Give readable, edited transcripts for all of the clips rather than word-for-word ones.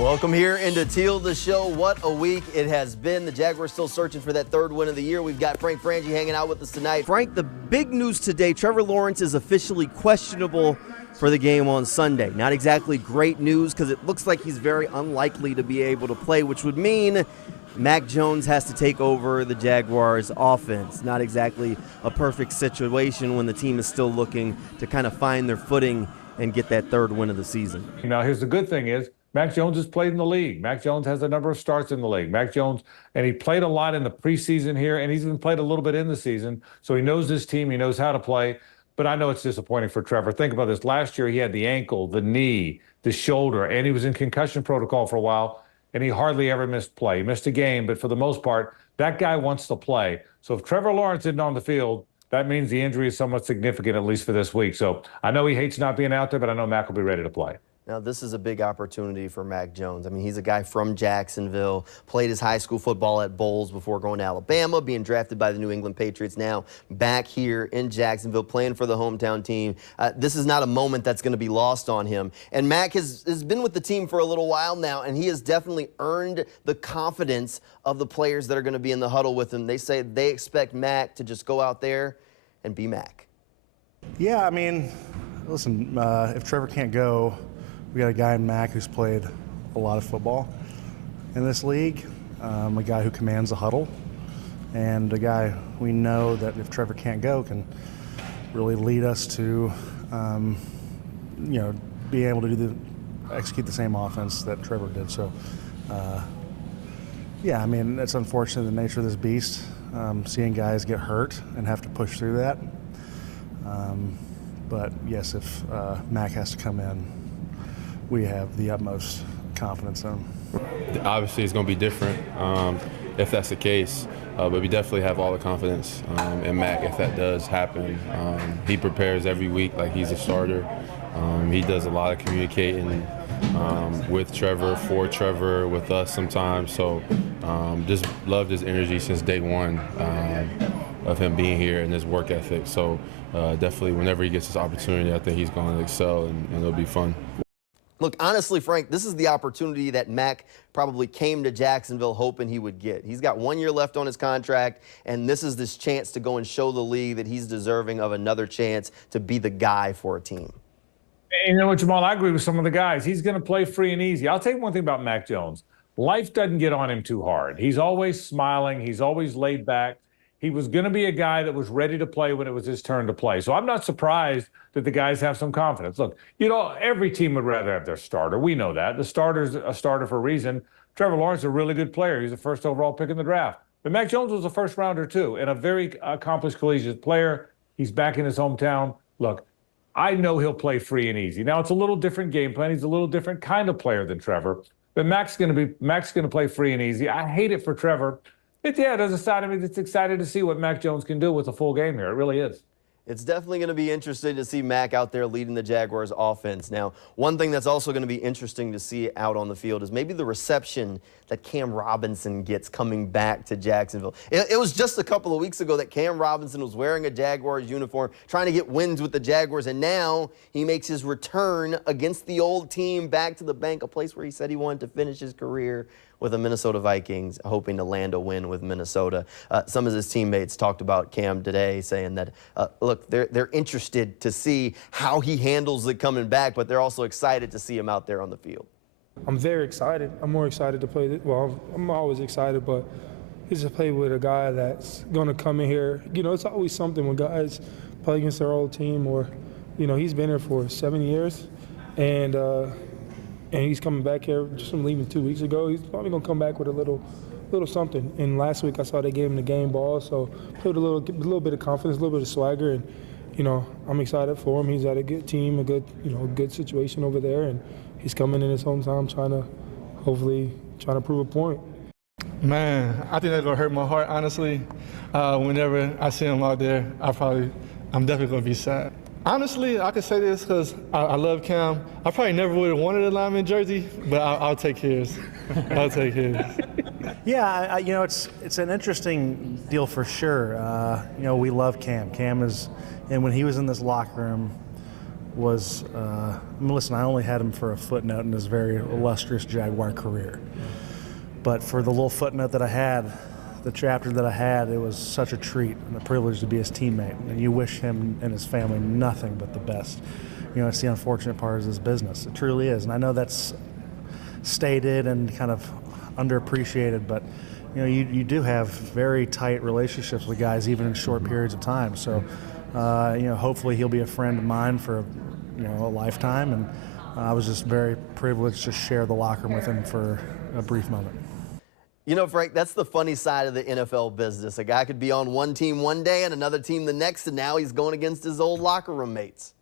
Welcome here into Teal the Show. What a week it has been. The Jaguars still searching for that third win of the year. We've got Frank Frangie hanging out with us tonight. Frank, the big news today, Trevor Lawrence is officially questionable for the game on Sunday. Not exactly great news because it looks like he's very unlikely to be able to play, which would mean Mac Jones has to take over the Jaguars' offense. Not exactly a perfect situation when the team is still looking to kind of find their footing and get that third win of the season. Now, here's the good thing is, Mac Jones has played in the league. Mac Jones has a number of starts in the league. Mac Jones, and he played a lot in the preseason here, and he's even played a little bit in the season. So he knows his team. He knows how to play. But I know it's disappointing for Trevor. Think about this. Last year, he had the ankle, the knee, the shoulder, and he was in concussion protocol for a while, and he hardly ever missed play. He missed a game, but for the most part, that guy wants to play. So if Trevor Lawrence isn't on the field, that means the injury is somewhat significant, at least for this week. So I know he hates not being out there, but I know Mac will be ready to play. Now, this is a big opportunity for Mac Jones. I mean, he's a guy from Jacksonville, played his high school football at Bowles before going to Alabama, being drafted by the New England Patriots, now back here in Jacksonville, playing for the hometown team. This is not a moment that's going to be lost on him. And Mac has been with the team for a little while now, and he has definitely earned the confidence of the players that are going to be in the huddle with him. They say they expect Mac to just go out there and be Mac. Yeah, I mean, listen, if Trevor can't go, we got a guy in Mac who's played a lot of football in this league, a guy who commands the huddle, and a guy we know that if Trevor can't go can really lead us to, be able to execute the same offense that Trevor did. So, yeah, I mean, it's unfortunate the nature of this beast, seeing guys get hurt and have to push through that. But yes, if Mac has to come in, we have the utmost confidence in him. Obviously, it's going to be different if that's the case, but we definitely have all the confidence in Mac if that does happen. He prepares every week like he's a starter. He does a lot of communicating with Trevor, for Trevor, with us sometimes. So just loved his energy since day one of him being here and his work ethic. So definitely whenever he gets this opportunity, I think he's going to excel and it'll be fun. Look, honestly, Frank, this is the opportunity that Mac probably came to Jacksonville hoping he would get. He's got 1 year left on his contract, and this is this chance to go and show the league that he's deserving of another chance to be the guy for a team. And you know what, Jamal, I agree with some of the guys. He's going to play free and easy. I'll tell you one thing about Mac Jones. Life doesn't get on him too hard. He's always smiling. He's always laid back. He was going to be a guy that was ready to play when it was his turn to play. So I'm not surprised that the guys have some confidence. Look, every team would rather have their starter. We know that. The starter's a starter for a reason. Trevor Lawrence is a really good player. He's the first overall pick in the draft. But Mac Jones was a first rounder too, and a very accomplished collegiate player. He's back in his hometown. Look, I know he'll play free and easy. Now, it's a little different game plan. He's a little different kind of player than Trevor. But Mac's going to play free and easy. I hate it for Trevor. There's a side of me that's excited to see what Mac Jones can do with a full game here. It really is. It's definitely going to be interesting to see Mac out there leading the Jaguars offense. Now, one thing that's also going to be interesting to see out on the field is maybe the reception that Cam Robinson gets coming back to Jacksonville. It was just a couple of weeks ago that Cam Robinson was wearing a Jaguars uniform, trying to get wins with the Jaguars, and now he makes his return against the old team back to the bank, a place where he said he wanted to finish his career with the Minnesota Vikings, hoping to land a win with Minnesota. Some of his teammates talked about Cam today, saying that, look, they're interested to see how he handles it coming back, but they're also excited to see him out there on the field. I'm very excited. I'm more excited to play. Well, I'm always excited, but just to play with a guy that's going to come in here. It's always something when guys play against their old team, or, he's been here for 7 years, and he's coming back here just from leaving 2 weeks ago. He's probably going to come back with a little something. And last week I saw they gave him the game ball, so played a little bit of confidence, a little bit of swagger, and I'm excited for him. He's at a good team, a good situation over there, and he's coming in his hometown hopefully trying to prove a point. Man, I think that's gonna hurt my heart, honestly. Whenever I see him out there, I'm definitely gonna be sad. Honestly, I can say this because I love Cam. I probably never would have wanted a lineman jersey, but I'll take his. I'll take his. Yeah, it's an interesting deal for sure. We love Cam. Cam is, and when he was in this locker room, was, listen, I only had him for a footnote in his very illustrious Jaguar career. But for the little footnote that I had, the chapter that I had, it was such a treat and a privilege to be his teammate. And you wish him and his family nothing but the best. You know, it's the unfortunate part of this business. It truly is. And I know that's stated and kind of underappreciated, but you know, you do have very tight relationships with guys even in short periods of time. So, you know, hopefully he'll be a friend of mine for, you know, a lifetime. And I was just very privileged to share the locker room with him for a brief moment. You know, Frank, that's the funny side of the NFL business. A guy could be on one team one day and another team the next, and now he's going against his old locker room mates.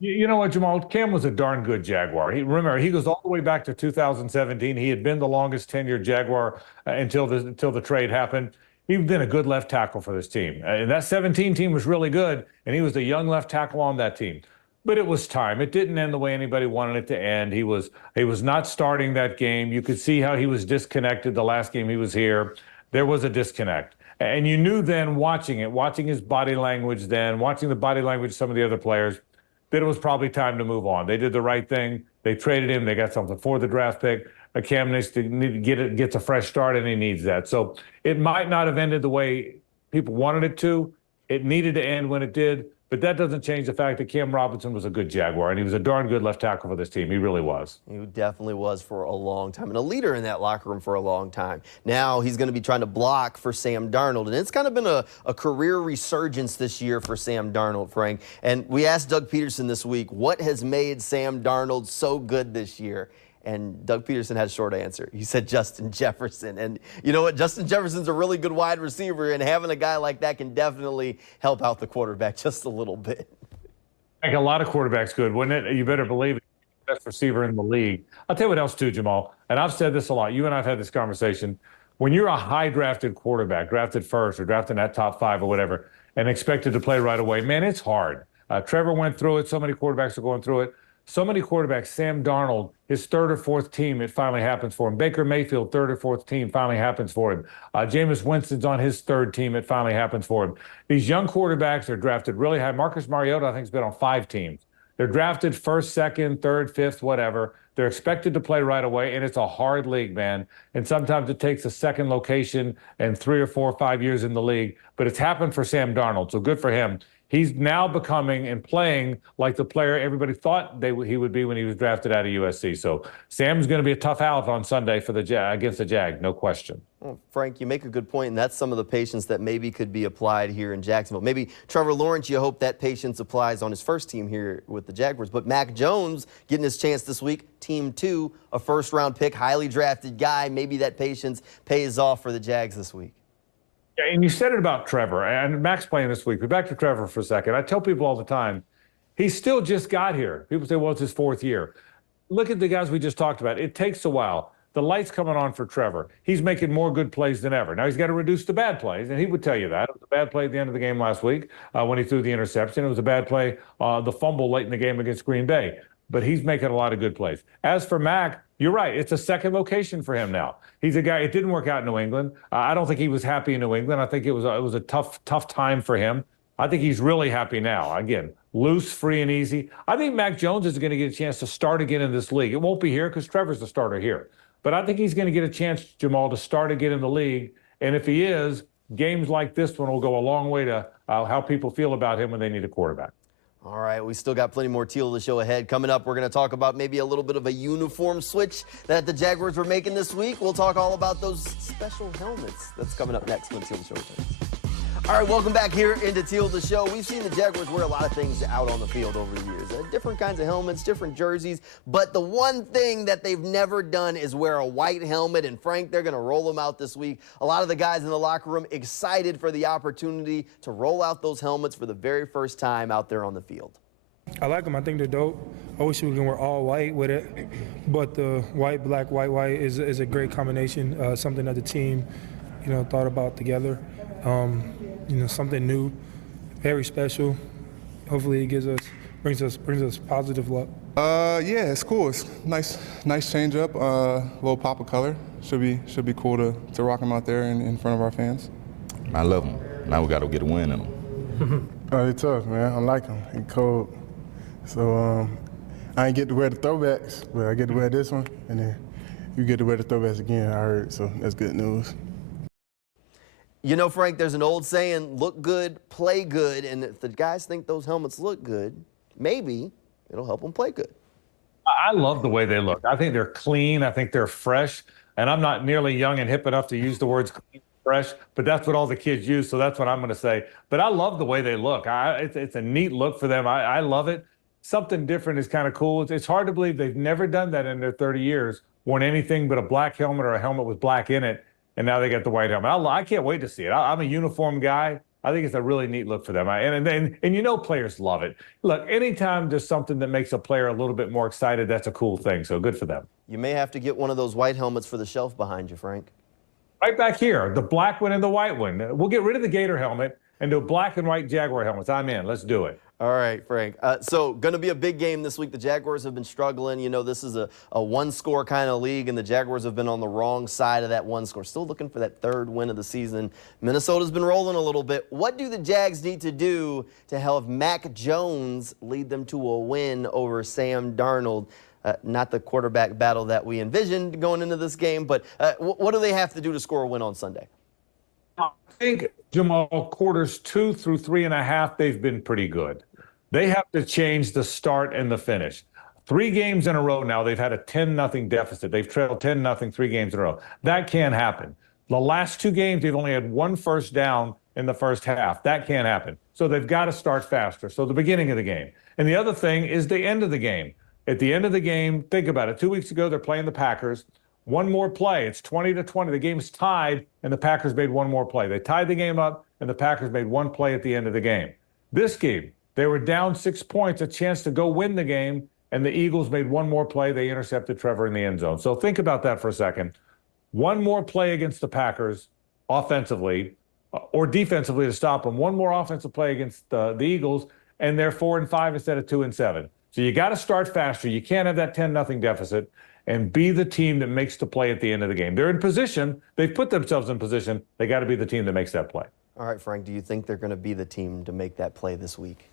You know what, Jamal? Cam was a darn good Jaguar. Remember, he goes all the way back to 2017. He had been the longest tenured Jaguar until the trade happened. He'd been a good left tackle for this team. And that 17 team was really good, and he was the young left tackle on that team. But it was time. It didn't end the way anybody wanted it to end. He was not starting that game. You could see how he was disconnected the last game he was here. There was a disconnect. And you knew then watching his body language then, watching the body language of some of the other players, that it was probably time to move on. They did the right thing. They traded him. They got something for the draft pick. Cam needs to gets a fresh start, and he needs that. So it might not have ended the way people wanted it to. It needed to end when it did. But that doesn't change the fact that Cam Robinson was a good Jaguar, and he was a darn good left tackle for this team. He really was. He definitely was for a long time, and a leader in that locker room for a long time. Now he's going to be trying to block for Sam Darnold, and it's kind of been a career resurgence this year for Sam Darnold, Frank. And we asked Doug Peterson this week, what has made Sam Darnold so good this year? And Doug Peterson had a short answer. He said Justin Jefferson. And you know what? Justin Jefferson's a really good wide receiver, and having a guy like that can definitely help out the quarterback just a little bit. Make a lot of quarterbacks good, wouldn't it? You better believe it. Best receiver in the league. I'll tell you what else too, Jamal. And I've said this a lot. You and I have had this conversation. When you're a high drafted quarterback, drafted first or drafted in that top 5 or whatever, and expected to play right away, man, it's hard. Trevor went through it. So many quarterbacks are going through it. So many quarterbacks, Sam Darnold, his 3rd or 4th team, it finally happens for him. Baker Mayfield, 3rd or 4th team, finally happens for him. Jameis Winston's on his 3rd team, it finally happens for him. These young quarterbacks are drafted really high. Marcus Mariota, I think, has been on 5 teams. They're drafted 1st, 2nd, 3rd, 5th, whatever. They're expected to play right away, and it's a hard league, man. And sometimes it takes a second location and 3 or 4 or 5 years in the league. But it's happened for Sam Darnold, so good for him. He's now becoming and playing like the player everybody thought he would be when he was drafted out of USC. So Sam's going to be a tough out on Sunday for against the Jag, no question. Well, Frank, you make a good point, and that's some of the patience that maybe could be applied here in Jacksonville. Maybe Trevor Lawrence, you hope that patience applies on his first team here with the Jaguars. But Mac Jones getting his chance this week, team 2, a first-round pick, highly drafted guy. Maybe that patience pays off for the Jags this week. Yeah, and you said it about Trevor, and Mac's playing this week. But back to Trevor for a second. I tell people all the time, he still just got here. People say, well, it's his 4th year. Look at the guys we just talked about. It takes a while. The light's coming on for Trevor. He's making more good plays than ever. Now, he's got to reduce the bad plays, and he would tell you that. It was a bad play at the end of the game last week when he threw the interception. It was a bad play, the fumble late in the game against Green Bay. But he's making a lot of good plays. As for Mac, you're right. It's a 2nd location for him now. He's a guy. It didn't work out in New England. I don't think he was happy in New England. I think it was a tough time for him. I think he's really happy now. Again, loose, free, and easy. I think Mac Jones is going to get a chance to start again in this league. It won't be here because Trevor's the starter here. But I think he's going to get a chance, Jamal, to start again in the league. And if he is, games like this one will go a long way to how people feel about him when they need a quarterback. All right, we still got plenty more Teal the Show ahead. Coming up, we're going to talk about maybe a little bit of a uniform switch that the Jaguars were making this week. We'll talk all about those special helmets. That's coming up next when Teal the Show returns. All right, welcome back here into Teal the Show. We've seen the Jaguars wear a lot of things out on the field over the years. Different kinds of helmets, different jerseys. But the one thing that they've never done is wear a white helmet. And Frank, they're going to roll them out this week. A lot of the guys in the locker room excited for the opportunity to roll out those helmets for the very first time out there on the field. I like them. I think they're dope. I wish we can wear all white with it. But the white, black, white, white is a great combination, something that the team, thought about together. Something new, very special. Hopefully it brings us positive luck. Yeah, it's cool. It's nice change up. Little pop of color. Should be cool to rock them out there in front of our fans. I love them. Now we got to get a win in them. They're tough, man. I like them. They're cold. So I ain't get to wear the throwbacks, but I get to wear this one, and then you get to wear the throwbacks again, I heard, so that's good news. You know, Frank, there's an old saying, look good, play good, and if the guys think those helmets look good, maybe it'll help them play good. I love the way they look. I think they're clean. I think they're fresh. And I'm not nearly young and hip enough to use the words clean, fresh, but that's what all the kids use, so that's what I'm going to say. But I love the way they look. It's a neat look for them. I love it. Something different is kind of cool. It's hard to believe they've never done that in their 30 years, worn anything but a black helmet or a helmet with black in it, and now they got the white helmet. I can't wait to see it. I'm a uniform guy. I think it's a really neat look for them. And you know players love it. Look, anytime there's something that makes a player a little bit more excited, that's a cool thing. So good for them. You may have to get one of those white helmets for the shelf behind you, Frank. Right back here, the black one and the white one. We'll get rid of the Gator helmet and do black and white Jaguar helmets. I'm in. Let's do it. All right, Frank. So going to be a big game this week. The Jaguars have been struggling. You know, this is a one-score kind of league, and the Jaguars have been on the wrong side of that one score. Still looking for that third win of the season. Minnesota's been rolling a little bit. What do the Jags need to do to help Mac Jones lead them to a win over Sam Darnold? Not the quarterback battle that we envisioned going into this game, but what do they have to do to score a win on Sunday? I think, Jamal, quarters 2 through 3.5, they've been pretty good. They have to change the start and the finish. 3 games in a row now, they've had a 10-0 deficit. They've trailed 10-0 3 games in a row. That can't happen. The last 2 games, they've only had 1 first down in the first half. That can't happen. So they've got to start faster. So the beginning of the game. And the other thing is the end of the game. At the end of the game, think about it. 2 weeks ago, they're playing the Packers. One more play. It's 20-20. The game's tied, and the Packers made one more play. They tied the game up, and the Packers made one play at the end of the game. This game, they were down 6 points, a chance to go win the game, and the Eagles made one more play. They intercepted Trevor in the end zone. So think about that for a second. One more play against the Packers offensively or defensively to stop them. One more offensive play against the Eagles, and they're 4-5 instead of 2-7. So you got to start faster. You can't have that 10-0 deficit and be the team that makes the play at the end of the game. They're in position. They've put themselves in position. They got to be the team that makes that play. All right, Frank, do you think they're going to be the team to make that play this week?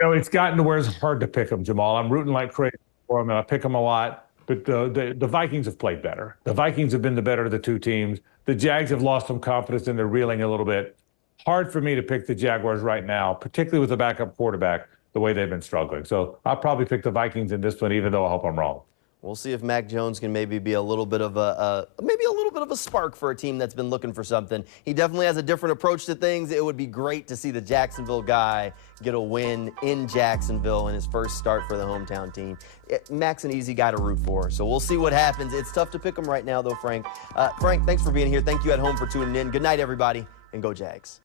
You know, it's gotten to where it's hard to pick them, Jamal. I'm rooting like crazy for them, and I pick them a lot. But the Vikings have played better. The Vikings have been the better of the 2 teams. The Jags have lost some confidence, and they're reeling a little bit. Hard for me to pick the Jaguars right now, particularly with the backup quarterback, the way they've been struggling. So I'll probably pick the Vikings in this one, even though I hope I'm wrong. We'll see if Mac Jones can maybe be a little bit of a spark for a team that's been looking for something. He definitely has a different approach to things. It would be great to see the Jacksonville guy get a win in Jacksonville in his first start for the hometown team. Mac's an easy guy to root for, so we'll see what happens. It's tough to pick him right now, though, Frank. Frank, thanks for being here. Thank you at home for tuning in. Good night, everybody, and go Jags.